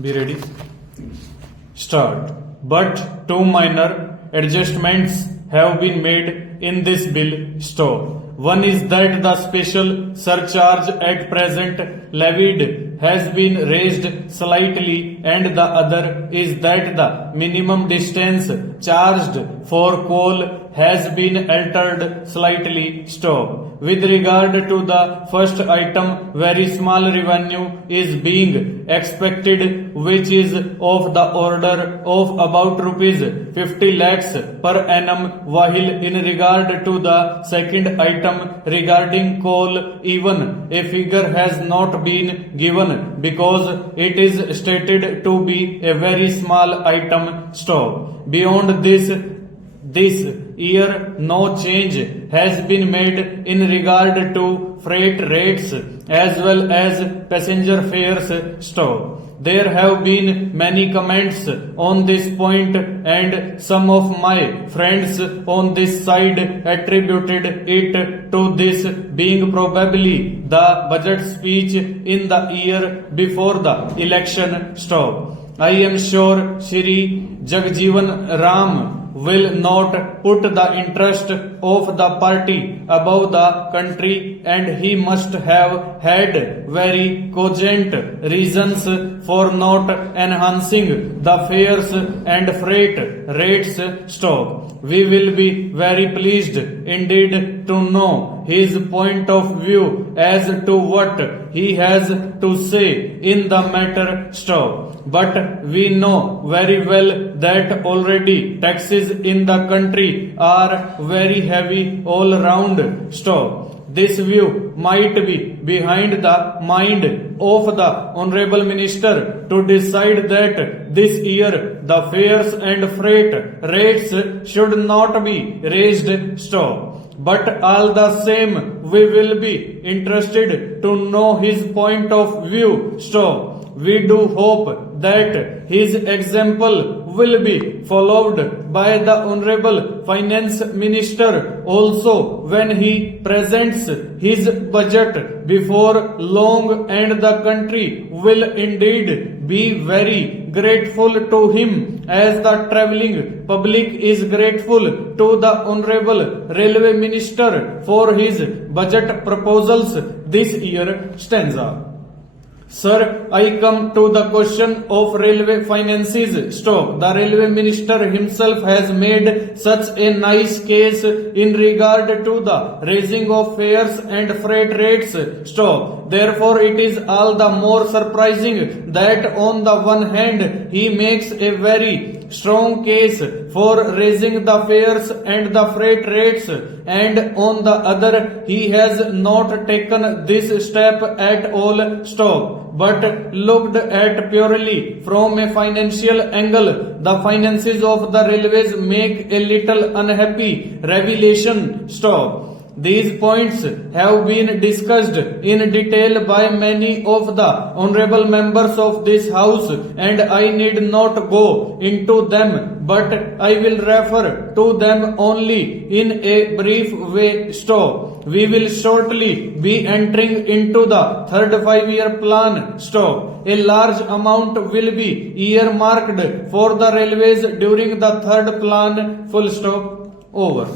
Be ready. Start. But two minor adjustments have been made in this bill. Stop. One is that the special surcharge at present levied has been raised slightly, and the other is that the minimum distance charged for coal has been altered slightly. Stop. With regard to the first item, very small revenue is being expected, which is of the order of about rupees 50 lakhs per annum, while in regard to the second item regarding coal, even a figure has not been given because it is stated to be a very small item. Stop. Beyond this year, no change has been made in regard to freight rates as well as passenger fares. Stop. There have been many comments on this point, and some of my friends on this side attributed it to this being probably the budget speech in the year before the election. Stop. I am sure Shri Jagjeevan Ram will not put the interest of the party above the country, and he must have had very cogent reasons for not enhancing the fares and freight rates. Stop. We will be very pleased indeed to know his point of view as to what he has to say in the matter. Stop. But we know very well that already taxes in the country are very heavy all round. Stop. This view might be behind the mind of the Honorable Minister to decide that this year the fares and freight rates should not be raised. Stop. But all the same, we will be interested to know his point of view. Stop. We do hope that his example will be followed by the Honorable Finance Minister also when he presents his budget before long, and the country will indeed be very grateful to him as the travelling public is grateful to the Honorable Railway Minister for his budget proposals this year. Stanza. Sir, I come to the question of railway finances. Stop. The railway minister himself has made such a nice case in regard to the raising of fares and freight rates. Stop. Therefore, it is all the more surprising that on the one hand, he makes a very strong case for raising the fares and the freight rates, and on the other, he has not taken this step at all. Stop. But looked at purely from a financial angle, the finances of the railways make a little unhappy revelation. Stop. These points have been discussed in detail by many of the honorable members of this house, and I need not go into them, but I will refer to them only in a brief way. Stop. We will shortly be entering into the third 5-year plan. Stop. A large amount will be earmarked for the railways during the third plan. Full stop. Over.